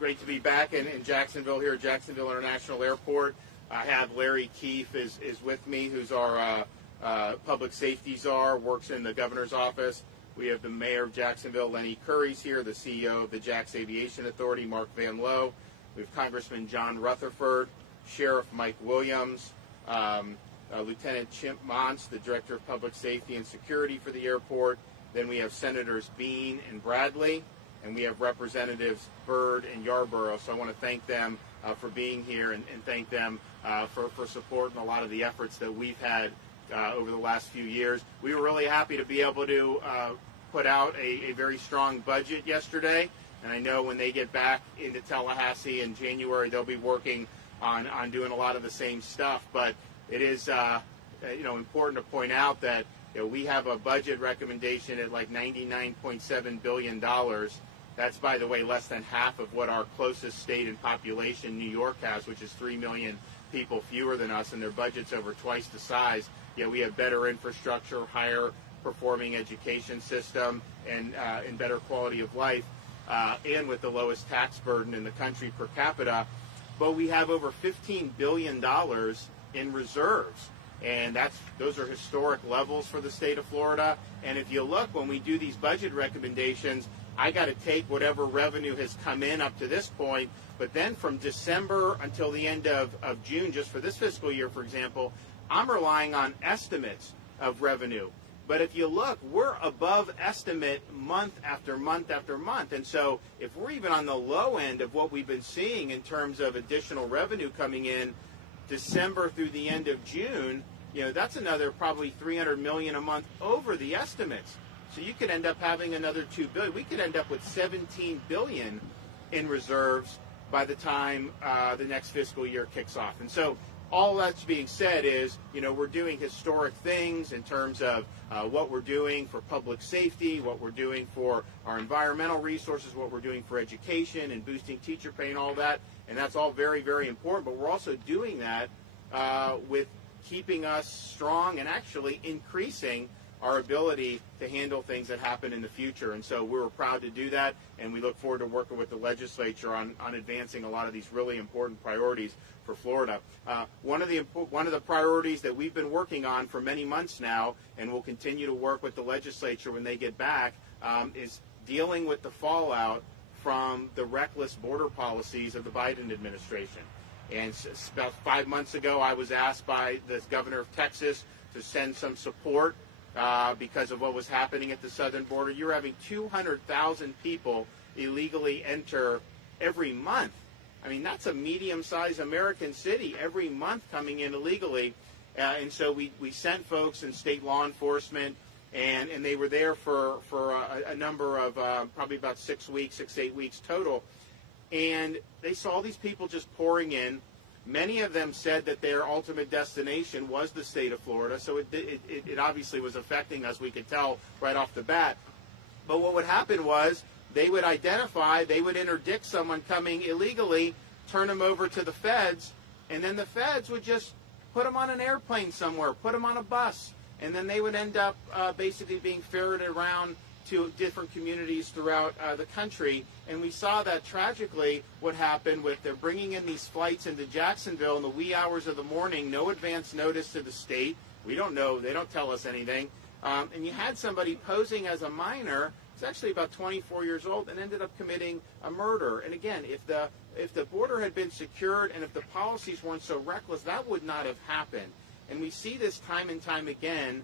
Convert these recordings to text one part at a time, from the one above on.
Great to be back in Jacksonville here at Jacksonville International Airport. I have Larry Keefe is with me, who's our public safety czar, works in the governor's office. We have the mayor of Jacksonville, Lenny Curry's here, the CEO of the Jax Aviation Authority, Mark Van Lowe. We have Congressman John Rutherford, Sheriff Mike Williams, Lieutenant Chimp Mons, the Director of Public Safety and Security for the airport. Then we have Senators Bean and Bradley, and we have Representatives Byrd and Yarborough. So I want to thank them for being here and thank them for supporting a lot of the efforts that we've had over the last few years. We were really happy to be able to put out a very strong budget yesterday, and I know when they get back into Tallahassee in January, they'll be working on doing a lot of the same stuff. But it is important to point out that we have a budget recommendation at like $99.7 billion. That's, by the way, less than half of what our closest state in population, New York, has, which is 3 million people fewer than us, and their budget's over twice the size. Yet we have better infrastructure, higher performing education system, and better quality of life, and with the lowest tax burden in the country per capita. But we have over $15 billion in reserves. And those are historic levels for the state of Florida. And if you look, when we do these budget recommendations, I got to take whatever revenue has come in up to this point, but then from December until the end of June, just for this fiscal year, for example, I'm relying on estimates of revenue. But if you look, we're above estimate month after month after month. And so if we're even on the low end of what we've been seeing in terms of additional revenue coming in December through the end of June, that's another probably $300 million a month over the estimates. So you could end up having another $2 billion. We could end up with $17 billion in reserves by the time the next fiscal year kicks off. And so all that's being said is, we're doing historic things in terms of what we're doing for public safety, what we're doing for our environmental resources, what we're doing for education and boosting teacher pay and all that. And that's all very, very important. But we're also doing that with keeping us strong and actually increasing our ability to handle things that happen in the future. And so we're proud to do that, and we look forward to working with the legislature on advancing a lot of these really important priorities for Florida. One of the priorities that we've been working on for many months now, and we'll continue to work with the legislature when they get back, is dealing with the fallout from the reckless border policies of the Biden administration. And about 5 months ago, I was asked by the governor of Texas to send some support because of what was happening at the southern border. You're having 200,000 people illegally enter every month. I mean, that's a medium-sized American city every month coming in illegally. And so we sent folks in state law enforcement, and they were there for a number of probably about 6 weeks, 8 weeks total. And they saw these people just pouring in. Many of them said that their ultimate destination was the state of Florida, so it obviously was affecting us, we could tell right off the bat. But what would happen was they would interdict someone coming illegally, turn them over to the feds, and then the feds would just put them on an airplane somewhere, put them on a bus, and then they would end up basically being ferreted around to different communities throughout the country. And we saw that tragically what happened with they're bringing in these flights into Jacksonville in the wee hours of the morning, no advance notice to the state. We don't know. They don't tell us anything. And you had somebody posing as a minor. He's actually about 24 years old and ended up committing a murder. And again, if the border had been secured and if the policies weren't so reckless, that would not have happened. And we see this time and time again.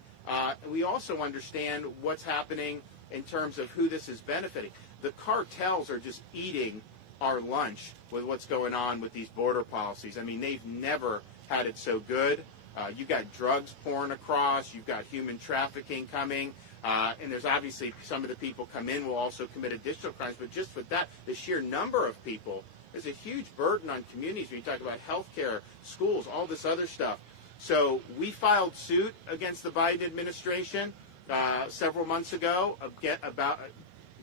We also understand what's happening in terms of who this is benefiting. The cartels are just eating our lunch with what's going on with these border policies. I mean, they've never had it so good. You've got drugs pouring across. You've got human trafficking coming. And there's obviously some of the people come in will also commit additional crimes. But just with that, the sheer number of people, there's a huge burden on communities when you talk about health care, schools, all this other stuff. So we filed suit against the Biden administration several months ago about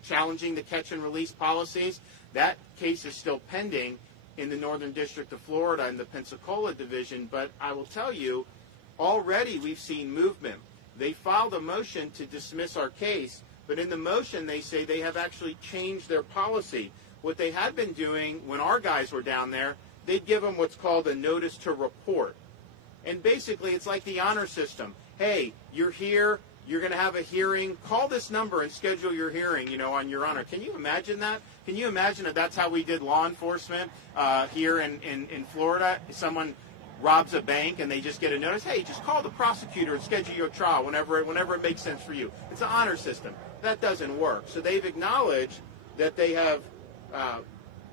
challenging the catch and release policies. That case is still pending in the Northern District of Florida in the Pensacola division, but I will tell you, already we've seen movement. They filed a motion to dismiss our case, but in the motion they say they have actually changed their policy. what they had been doing when our guys were down there, they'd give them what's called a notice to report. And basically, it's like the honor system. Hey, you're here. You're going to have a hearing. Call this number and schedule your hearing, on your honor. Can you imagine that? Can you imagine that that's how we did law enforcement here in Florida? Someone robs a bank and they just get a notice. Hey, just call the prosecutor and schedule your trial whenever it makes sense for you. It's an honor system. That doesn't work. So they've acknowledged that they have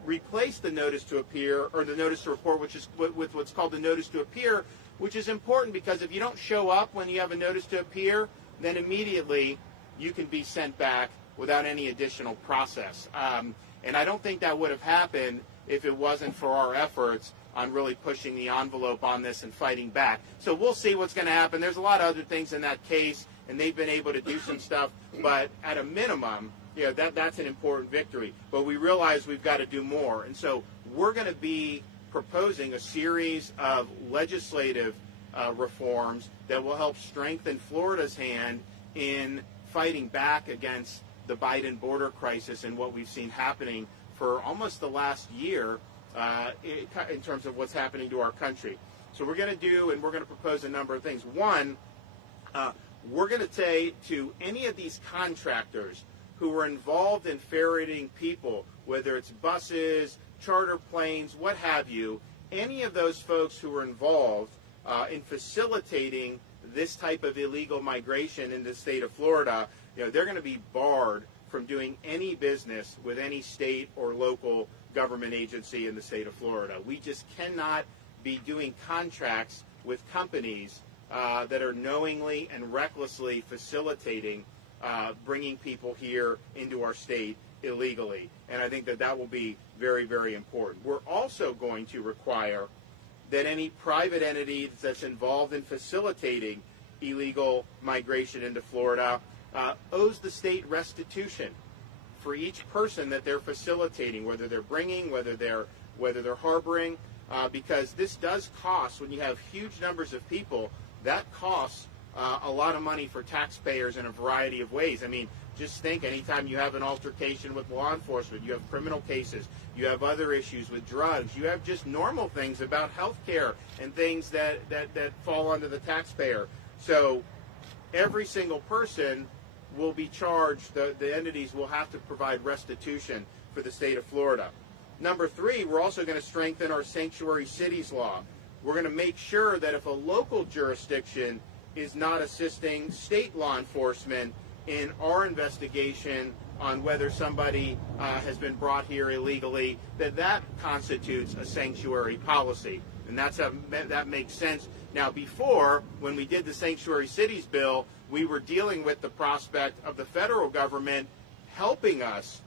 replaced the notice to appear, or the notice to report, which is with what's called the notice to appear, which is important because if you don't show up when you have a notice to appear, then immediately you can be sent back without any additional process. And I don't think that would have happened if it wasn't for our efforts on really pushing the envelope on this and fighting back. So we'll see what's going to happen. There's a lot of other things in that case, and they've been able to do some stuff. But at a minimum, that's an important victory. But we realize we've got to do more. And so we're going to be proposing a series of legislative reforms that will help strengthen Florida's hand in fighting back against the Biden border crisis and what we've seen happening for almost the last year in terms of what's happening to our country. So we're going to propose a number of things. One, we're going to say to any of these contractors who were involved in ferreting people, whether it's buses, charter planes, what have you, any of those folks who were involved in facilitating this type of illegal migration in the state of Florida, they're going to be barred from doing any business with any state or local government agency in the state of Florida. We just cannot be doing contracts with companies that are knowingly and recklessly facilitating bringing people here into our state illegally. And I think that will be very, very important. We're also going to require that any private entity that's involved in facilitating illegal migration into Florida owes the state restitution for each person that they're facilitating, whether they're bringing, whether they're harboring, because this does cost, when you have huge numbers of people, that costs a lot of money for taxpayers in a variety of ways. I mean, just think, anytime you have an altercation with law enforcement, you have criminal cases, you have other issues with drugs, you have just normal things about health care and things that fall under the taxpayer. So every single person will be charged, the entities will have to provide restitution for the state of Florida. Number three, we're also going to strengthen our sanctuary cities law. We're going to make sure that if a local jurisdiction is not assisting state law enforcement in our investigation on whether somebody has been brought here illegally, that constitutes a sanctuary policy. And that makes sense. Now, before, when we did the Sanctuary Cities bill, we were dealing with the prospect of the federal government helping us.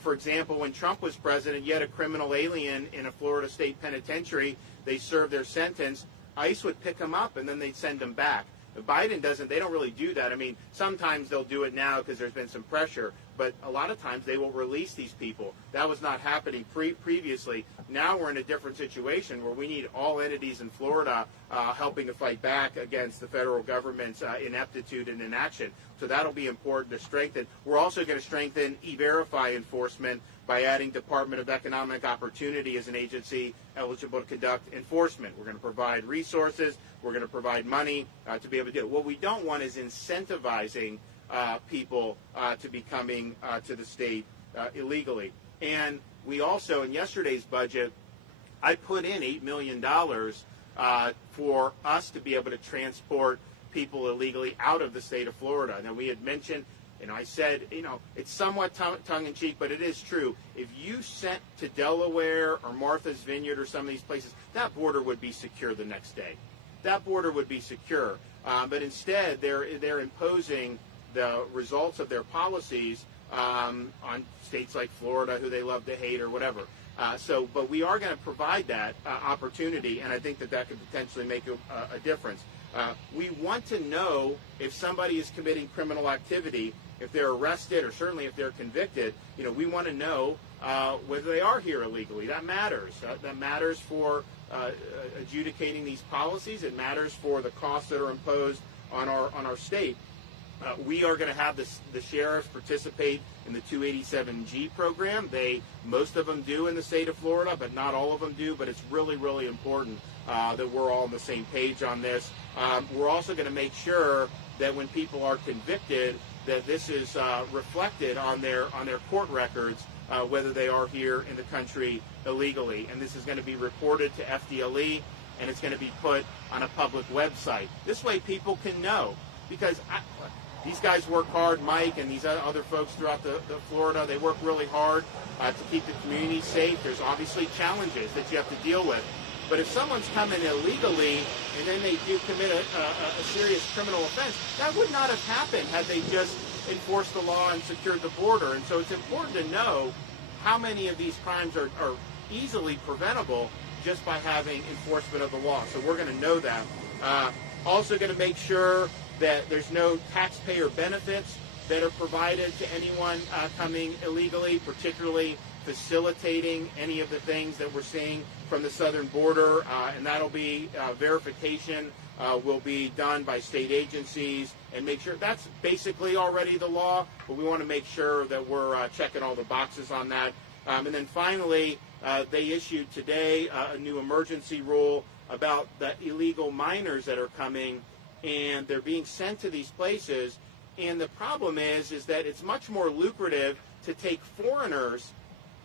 For example, when Trump was president, you had a criminal alien in a Florida state penitentiary. They served their sentence. ICE would pick them up, and then they'd send them back. Biden doesn't. They don't really do that. I mean, sometimes they'll do it now because there's been some pressure, but a lot of times they will release these people. That was not happening previously. Now we're in a different situation where we need all entities in Florida helping to fight back against the federal government's ineptitude and inaction. So that'll be important to strengthen. We're also going to strengthen E-Verify enforcement by adding Department of Economic Opportunity as an agency eligible to conduct enforcement. We're going to provide resources. We're going to provide money to be able to do it. What we don't want is incentivizing people to be coming to the state illegally. And we also, in yesterday's budget, I put in $8 million for us to be able to transport people illegally out of the state of Florida. Now, we had mentioned, I said, it's somewhat tongue-in-cheek, but it is true. If you sent to Delaware or Martha's Vineyard or some of these places, that border would be secure the next day. That border would be secure. But instead, they're imposing the results of their policies on states like Florida, who they love to hate or whatever. But we are going to provide that opportunity, and I think that could potentially make a difference. We want to know if somebody is committing criminal activity, if they're arrested, or certainly if they're convicted. We want to know whether they are here illegally. That matters. That matters for adjudicating these policies. It matters for the costs that are imposed on our state. We are going to have the sheriffs participate in the 287G program. Most of them do in the state of Florida, but not all of them do. But it's really, really important that we're all on the same page on this. We're also going to make sure that when people are convicted, that this is reflected on their court records, whether they are here in the country illegally. And this is going to be reported to FDLE, and it's going to be put on a public website. This way people can know, because these guys work hard, Mike and these other folks throughout the Florida, they work really hard to keep the community safe. There's obviously challenges that you have to deal with. But if someone's coming illegally and then they do commit a serious criminal offense, that would not have happened had they just enforced the law and secured the border. And so it's important to know how many of these crimes are easily preventable just by having enforcement of the law. So we're going to know that. Also going to make sure that there's no taxpayer benefits that are provided to anyone coming illegally, particularly facilitating any of the things that we're seeing from the southern border, and that'll be verification will be done by state agencies, and make sure that's basically already the law, but we want to make sure that we're checking all the boxes on that. And then finally, they issued today a new emergency rule about the illegal minors that are coming, and they're being sent to these places. And the problem is that it's much more lucrative to take foreigners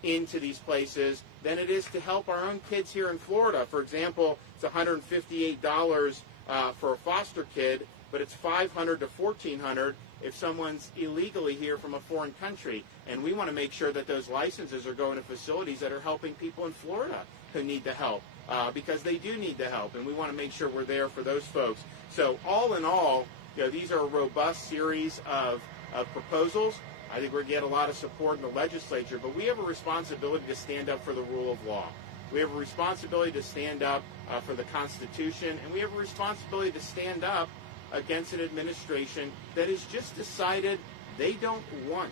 into these places than it is to help our own kids here in Florida. For example, it's $158 for a foster kid, but it's $500 to $1,400 if someone's illegally here from a foreign country. And we want to make sure that those licenses are going to facilities that are helping people in Florida who need the help, because they do need the help, and we want to make sure we're there for those folks. So all in all, these are a robust series of proposals. I think we're going to get a lot of support in the legislature, but we have a responsibility to stand up for the rule of law. We have a responsibility to stand up for the Constitution, and we have a responsibility to stand up against an administration that has just decided they don't want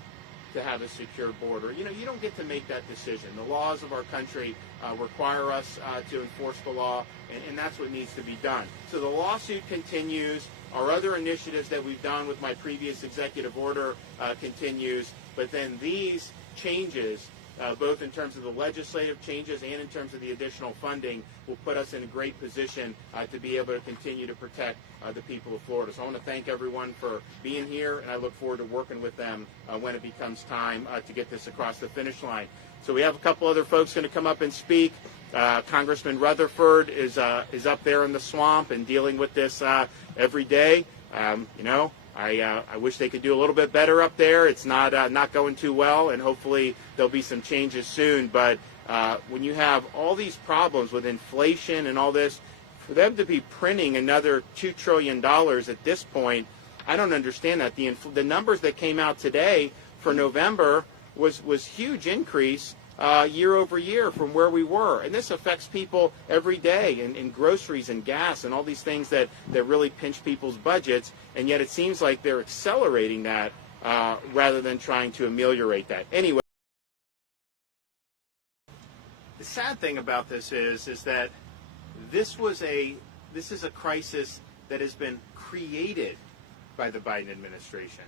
to have a secure border. You don't get to make that decision. The laws of our country require us to enforce the law, and that's what needs to be done. So the lawsuit continues. Our other initiatives that we've done with my previous executive order continues, but then these changes, both in terms of the legislative changes and in terms of the additional funding, will put us in a great position to be able to continue to protect the people of Florida. So I want to thank everyone for being here, and I look forward to working with them when it becomes time to get this across the finish line. So we have a couple other folks going to come up and speak. Congressman Rutherford is up there in the swamp and dealing with this every day. I wish they could do a little bit better up there. It's not going too well, and hopefully there'll be some changes soon. But when you have all these problems with inflation and all this, for them to be printing another $2 trillion at this point, I don't understand that. The numbers that came out today for November was huge increase year over year from where we were. And this affects people every day in groceries and gas and all these things that really pinch people's budgets. And yet it seems like they're accelerating that rather than trying to ameliorate that. Anyway, the sad thing about this is that this is a crisis that has been created by the Biden administration.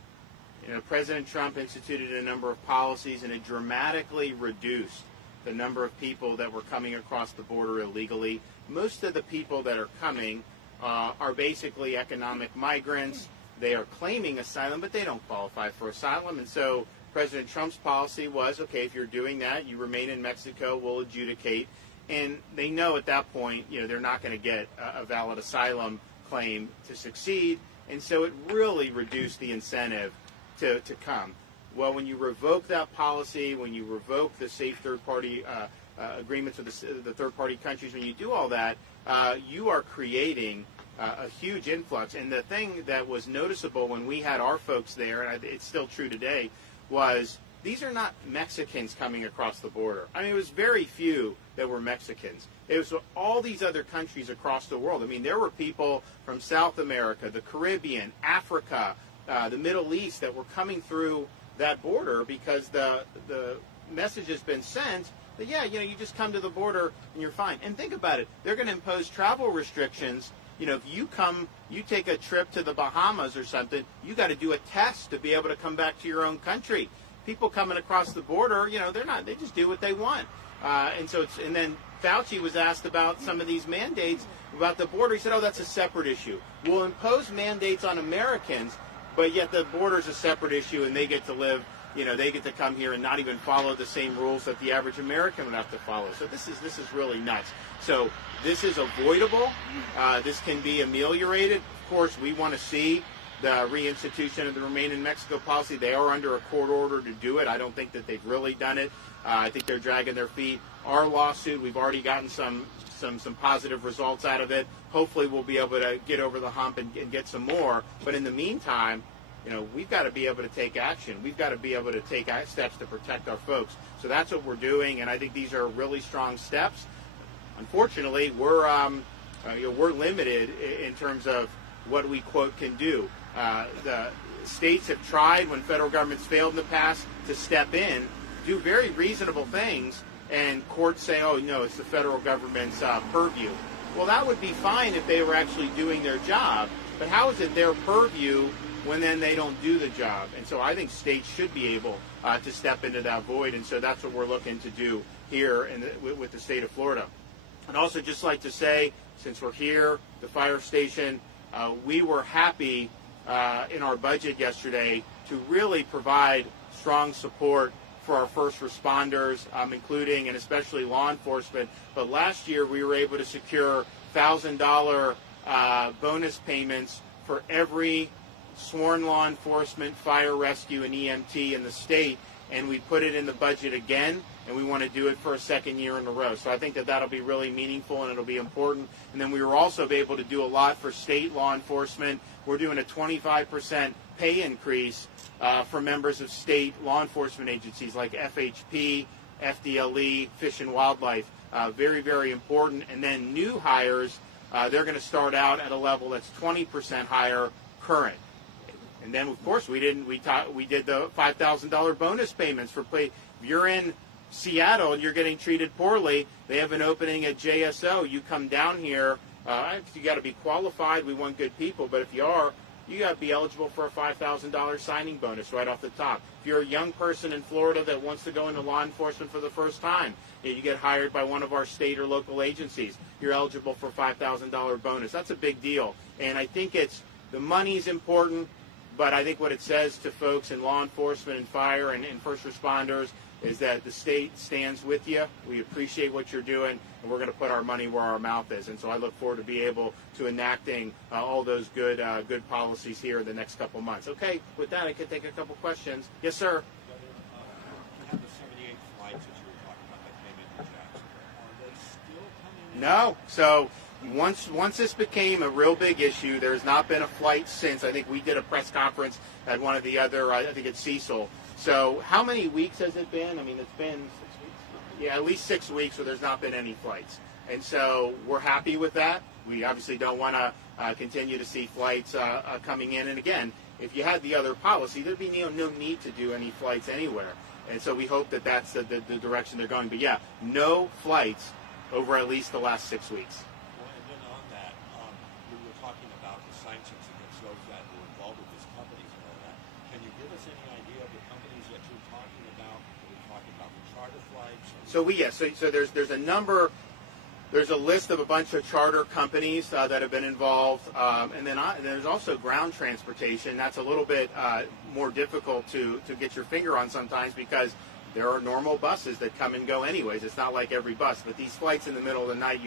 President Trump instituted a number of policies, and it dramatically reduced the number of people that were coming across the border illegally. Most of the people that are coming are basically economic migrants. They are claiming asylum, but they don't qualify for asylum. And so President Trump's policy was, okay, if you're doing that, you remain in Mexico, we'll adjudicate. And they know at that point, they're not going to get a valid asylum claim to succeed. And so it really reduced the incentive to come. Well, when you revoke that policy, when you revoke the safe third-party agreements with the third-party countries, when you do all that, you are creating a huge influx. And the thing that was noticeable when we had our folks there, and it's still true today, was these are not Mexicans coming across the border. I mean, it was very few that were Mexicans. It was all these other countries across the world. I mean, there were people from South America, the Caribbean, Africa, the Middle East that were coming through that border because the message has been sent that, you just come to the border and you're fine. And think about it. They're going to impose travel restrictions If you take a trip to the Bahamas or something, you got to do a test to be able to come back to your own country. People coming across the border, they just do what they want. And then Fauci was asked about some of these mandates about the border. He said, oh, that's a separate issue. We'll impose mandates on Americans, but yet the border's a separate issue, and they get to live, they get to come here and not even follow the same rules that the average American would have to follow. So this is really nuts. So this is avoidable. This can be ameliorated. Of course, we want to see the reinstitution of the Remain in Mexico policy. They are under a court order to do it. I don't think that they've really done it. I think they're dragging their feet. Our lawsuit, we've already gotten some positive results out of it. Hopefully we'll be able to get over the hump and get some more. But in the meantime, we've got to be able to take action. We've got to be able to take steps to protect our folks. So that's what we're doing, and I think these are really strong steps. Unfortunately, we're limited in terms of what we, quote, can do. The states have tried, when federal governments failed in the past, to step in, do very reasonable things, and courts say, oh, no, it's the federal government's purview. Well, that would be fine if they were actually doing their job, but how is it their purview when then they don't do the job? And so I think states should be able to step into that void, and so that's what we're looking to do here with the state of Florida. I'd also just like to say, since we're here, the fire station, we were happy in our budget yesterday to really provide strong support for our first responders, including and especially law enforcement. But last year we were able to secure $1,000 bonus payments for every sworn law enforcement, fire rescue, and EMT in the state, and we put it in the budget again, and we want to do it for a second year in a row. So I think that that'll be really meaningful, and it'll be important. And then we were also able to do a lot for state law enforcement. We're doing a 25% pay increase for members of state law enforcement agencies like FHP, FDLE, Fish and Wildlife. Very, very important. And then new hires, they're going to start out at a level that's 20% higher current. And then, of course, we did the $5,000 bonus payments for play. If you're in Seattle and you're getting treated poorly, they have an opening at JSO. You come down here. You got to be qualified. We want good people, but if you are, you got to be eligible for a $5,000 signing bonus right off the top. If you're a young person in Florida that wants to go into law enforcement for the first time, you get hired by one of our state or local agencies, you're eligible for a $5,000 bonus. That's a big deal, and I think the money's important. But I think what it says to folks in law enforcement and fire and first responders is that the state stands with you. We appreciate what you're doing, and we're going to put our money where our mouth is. And so I look forward to be able to enacting all those good policies here in the next couple months. Okay, with that, I could take a couple questions. Yes, sir. You have the 78 flights that you were talking about that came into Jacksonville. Are they still coming in? No. So once this became a real big issue, there's not been a flight since. I think we did a press conference at one of the other, I think it's Cecil. So how many weeks has it been? I mean, it's been 6 weeks. Yeah, at least 6 weeks where there's not been any flights. And so we're happy with that. We obviously don't want to continue to see flights coming in. And again, if you had the other policy, there'd be no need to do any flights anywhere. And so we hope that that's the direction they're going. But yeah, no flights over at least the last 6 weeks. Well, and then on that, we were talking about the sanctions against those that were involved with these companies and all that. Can you give us any idea of the companies that you're talking about? Are we talking about the charter flights? So there's a number. There's a list of a bunch of charter companies that have been involved, and then there's also ground transportation. That's a little bit more difficult to get your finger on sometimes because there are normal buses that come and go anyways. It's not like every bus, but these flights in the middle of the night,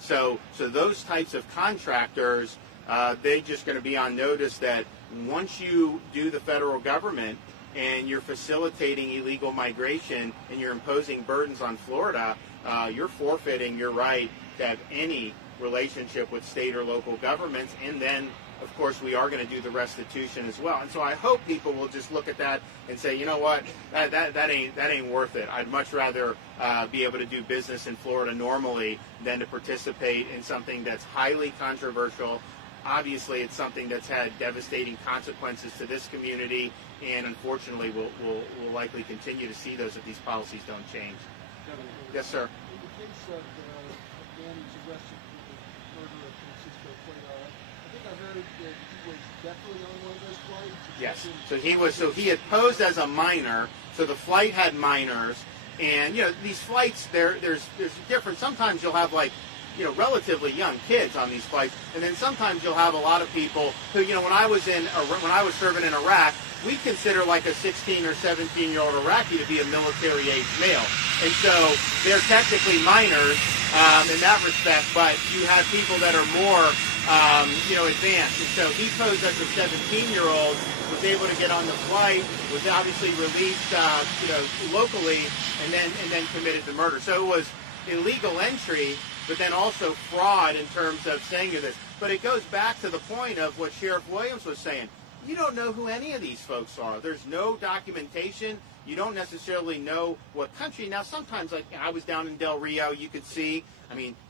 So those types of contractors, they're just going to be on notice that once you do the federal government and you're facilitating illegal migration and you're imposing burdens on Florida, you're forfeiting your right to have any relationship with state or local governments. And then, of course, we are going to do the restitution as well. And so I hope people will just look at that and say, you know what, that ain't worth it. I'd much rather be able to do business in Florida normally than to participate in something that's highly controversial. Obviously, it's something that's had devastating consequences to this community, and unfortunately, we'll likely continue to see those if these policies don't change. Yes, sir. In the case of Danny's arrested for the murder of Francisco Cuellar. I think I heard that he was definitely on one of those flights. Yes. So he was. So he had posed as a minor. So the flight had minors, and these flights there's a difference. Sometimes you'll have like relatively young kids on these flights, and then sometimes you'll have a lot of people who when I was serving in Iraq, we consider like a 16 or 17-year-old Iraqi to be a military-age male, and so they're technically minors in that respect. But you have people that are more advanced, and so he posed as a 17-year-old, was able to get on the flight, was obviously released locally, and then committed the murder. So it was illegal entry, but then also fraud in terms of saying this. But it goes back to the point of what Sheriff Williams was saying. You don't know who any of these folks are. There's no documentation. You don't necessarily know what country. Now, sometimes, like I was down in Del Rio, you could see,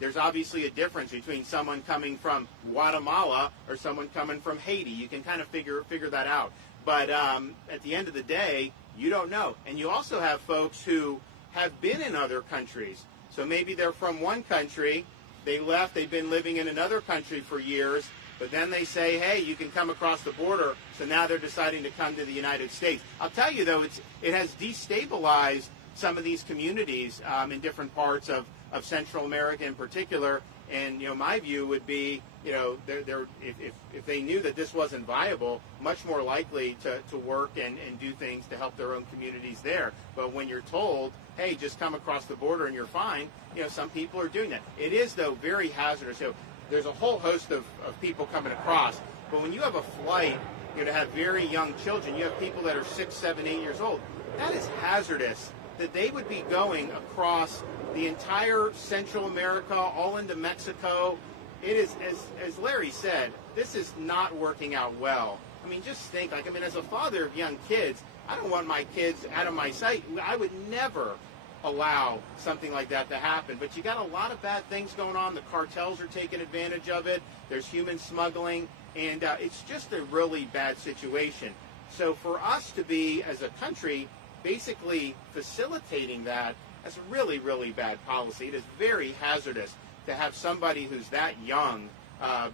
there's obviously a difference between someone coming from Guatemala or someone coming from Haiti. You can kind of figure that out. But at the end of the day, you don't know. And you also have folks who have been in other countries. So maybe they're from one country, they left, they've been living in another country for years, but then they say, hey, you can come across the border, so now they're deciding to come to the United States. I'll tell you, though, it has destabilized some of these communities in different parts of Central America in particular, and my view would be, if they knew that this wasn't viable, much more likely to work and do things to help their own communities there. But when you're told, hey, just come across the border and you're fine, some people are doing that. It is, though, very hazardous. There's a whole host of people coming across, but when you have a flight, to have very young children, you have people that are 6, 7, 8 years old, that is hazardous, that they would be going across the entire Central America, all into Mexico. It is, as Larry said, this is not working out well. Just think, as a father of young kids, I don't want my kids out of my sight. I would never allow something like that to happen. But you got a lot of bad things going on. The cartels are taking advantage of it. There's human smuggling, and it's just a really bad situation. So for us to be, as a country, basically facilitating that, that's a really, really bad policy. It is very hazardous to have somebody who's that young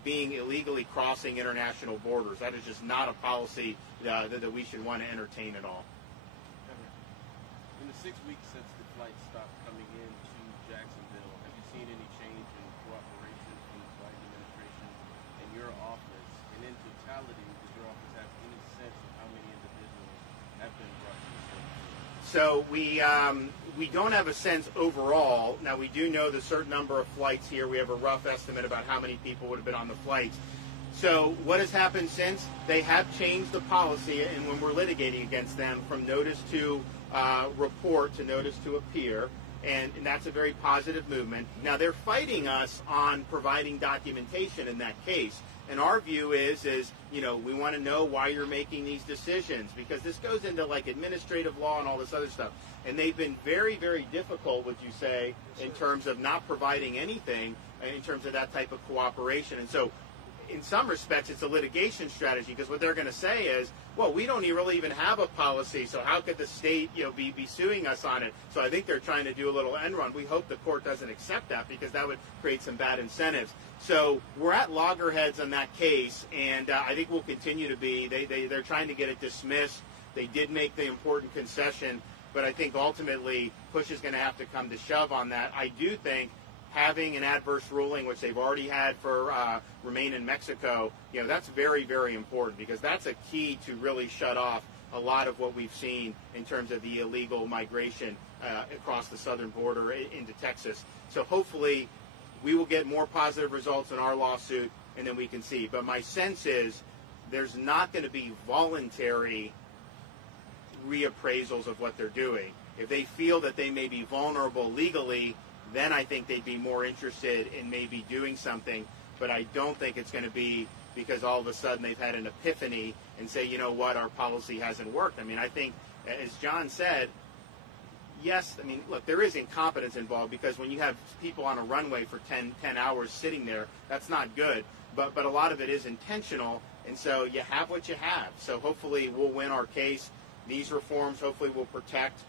being illegally crossing international borders. That is just not a policy that we should want to entertain at all. In the 6 weeks since the flight stopped coming in to Jacksonville, have you seen any change in cooperation from the Biden administration and your office? And in totality, does your office have any sense of how many individuals have been brought to the state? So we don't have a sense overall. Now, we do know the certain number of flights here. We have a rough estimate about how many people would have been on the flights. So what has happened since? They have changed the policy, and when we're litigating against them, from notice to report to notice to appear, and that's a very positive movement. Now, they're fighting us on providing documentation in that case. And our view is we want to know why you're making these decisions, because this goes into like administrative law and all this other stuff. And they've been very, very difficult, would you say, in terms of not providing anything in terms of that type of cooperation. And so in some respects, it's a litigation strategy, because what they're going to say is, well, we don't really even have a policy, so how could the state be suing us on it? So I think they're trying to do a little end run. We hope the court doesn't accept that, because that would create some bad incentives. So we're at loggerheads on that case, and I think we'll continue to be. They're trying to get it dismissed. They did make the important concession, but I think ultimately push is going to have to come to shove on that. I do think having an adverse ruling, which they've already had for Remain in Mexico, that's very, very important, because that's a key to really shut off a lot of what we've seen in terms of the illegal migration across the southern border into Texas. So hopefully we will get more positive results in our lawsuit, and then we can see. But my sense is there's not going to be voluntary reappraisals of what they're doing. If they feel that they may be vulnerable legally, then I think they'd be more interested in maybe doing something. But I don't think it's going to be because all of a sudden they've had an epiphany and say, you know what, our policy hasn't worked. I think, as John said, yes, look, there is incompetence involved, because when you have people on a runway for 10 hours sitting there, that's not good. But a lot of it is intentional, and so you have what you have. So hopefully we'll win our case. These reforms hopefully will protect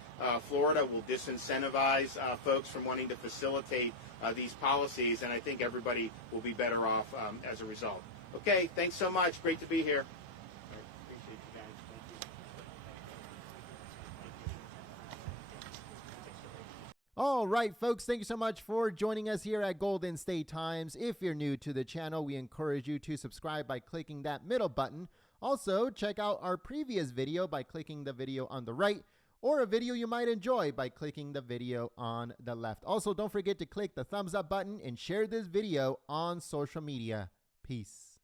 Florida will disincentivize folks from wanting to facilitate these policies, and I think everybody will be better off as a result. Okay, thanks so much. Great to be here. Appreciate you guys. Thank you. All right, folks, thank you so much for joining us here at Golden State Times. If you're new to the channel, we encourage you to subscribe by clicking that middle button. Also, check out our previous video by clicking the video on the right, or a video you might enjoy by clicking the video on the left. Also, don't forget to click the thumbs up button and share this video on social media. Peace.